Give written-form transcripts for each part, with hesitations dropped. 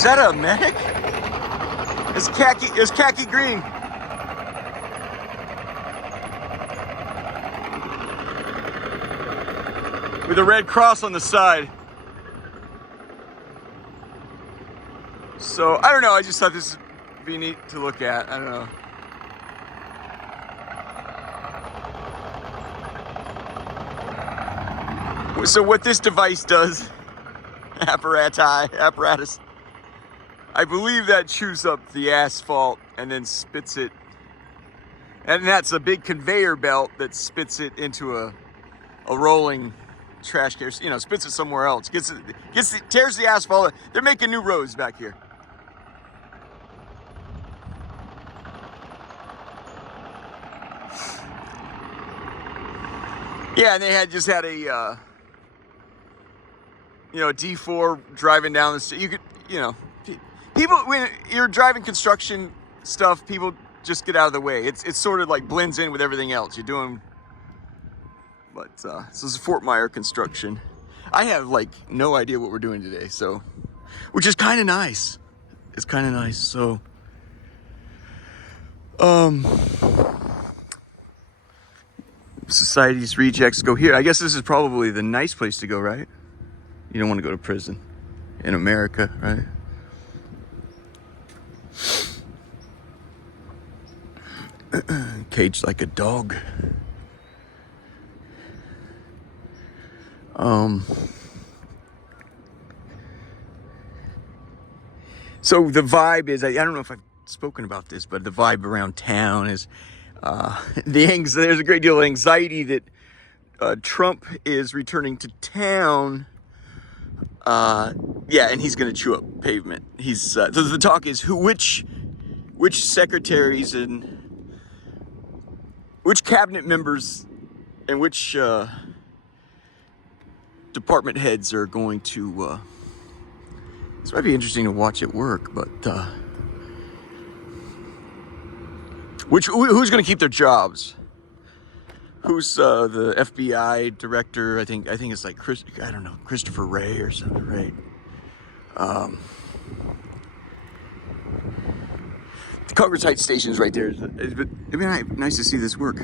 Is that a medic? It's khaki green. With a red cross on the side. So, I don't know, I just thought this would be neat to look at. I don't know. So what this device does, apparatus, I believe that chews up the asphalt and then spits it. And that's a big conveyor belt that spits it into a rolling trash can, you know, spits it somewhere else. Tears the asphalt. They're making new roads back here. Yeah, and they just had a D4 driving down the street. You could, people, when you're driving construction stuff, people just get out of the way. It's sort of like blends in with everything else you're doing. But this is Fort Myer construction. I have like no idea what we're doing today, so, which is kind of nice. It's kind of nice. So, Society's rejects go here. I guess this is probably the nice place to go, right? You don't want to go to prison in America, right? Caged like a dog. So the vibe is, I don't know if I've spoken about this, but the vibe around town is there's a great deal of anxiety that Trump is returning to town. And he's going to chew up pavement. So the talk is which secretaries and which cabinet members and which department heads are going to. This might be interesting to watch at work, but who's going to keep their jobs? Who's the FBI director? I think it's like Christopher Wray or something, right? The Congress Heights station's right there. It'd be nice to see this work.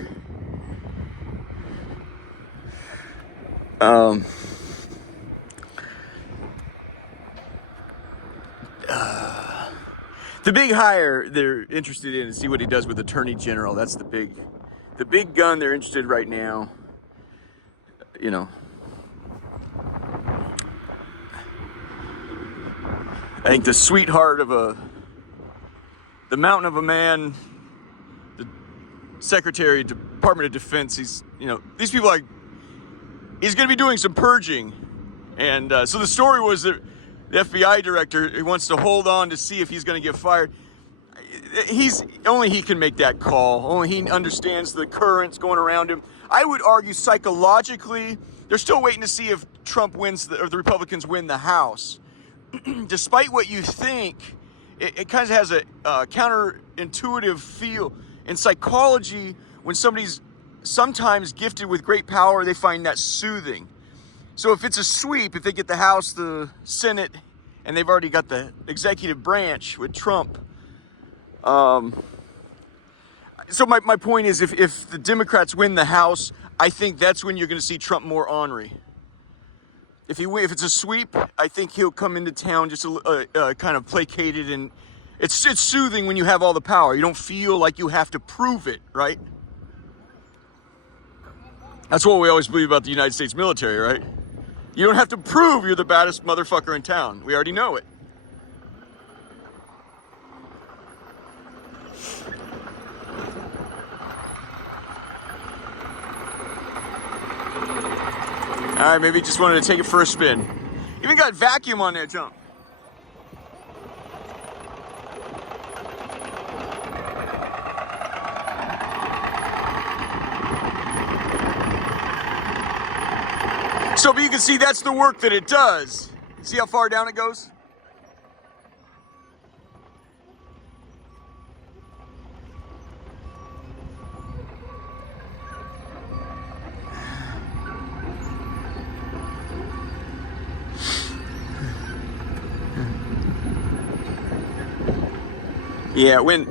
The big hire they're interested in is see what he does with Attorney General. That's the big gun they're interested in right now. You know, I think the sweetheart of the mountain of a man, the Secretary of Department of Defense. These people he's going to be doing some purging, and so the story was that the FBI director, he wants to hold on to see if he's going to get fired. Only he can make that call. Only he understands the currents going around him. I would argue psychologically, they're still waiting to see if Trump wins or the Republicans win the House. Despite what you think, it kind of has a counterintuitive feel. In psychology, when somebody's sometimes gifted with great power, they find that soothing. So if it's a sweep, if they get the House, the Senate, and they've already got the executive branch with Trump. So my point is, if the Democrats win the House, I think that's when you're going to see Trump more ornery. If it's a sweep, I think he'll come into town just kind of placated, and it's soothing when you have all the power. You don't feel like you have to prove it, right? That's what we always believe about the United States military, right? You don't have to prove you're the baddest motherfucker in town. We already know it. All right, maybe just wanted to take it for a spin. Even got vacuum on there, Tom. So, but you can see that's the work that it does. See how far down it goes? Yeah, when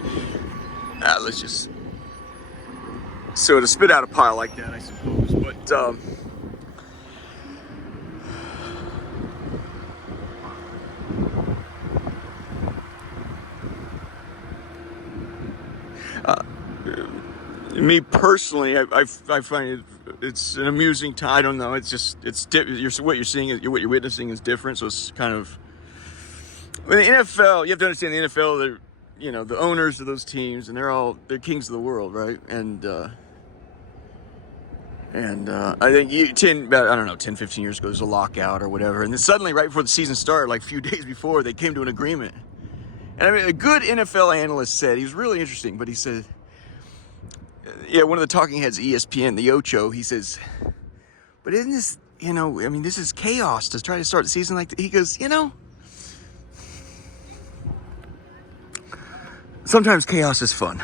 let's just so to spit out a pile like that, I suppose. But me personally, I find it's an amusing time. I don't know. It's just what you're seeing is what you're witnessing is different. So it's kind of the NFL. You have to understand the NFL. They're the owners of those teams, and they're kings of the world, right? And I think 10, 15 years ago, there's a lockout or whatever. And then suddenly, right before the season started, like a few days before, they came to an agreement. And I mean, a good NFL analyst said, he was really interesting, but he said, one of the talking heads, ESPN, the Ocho, he says, but isn't this, this is chaos to try to start the season like that. He goes, sometimes chaos is fun.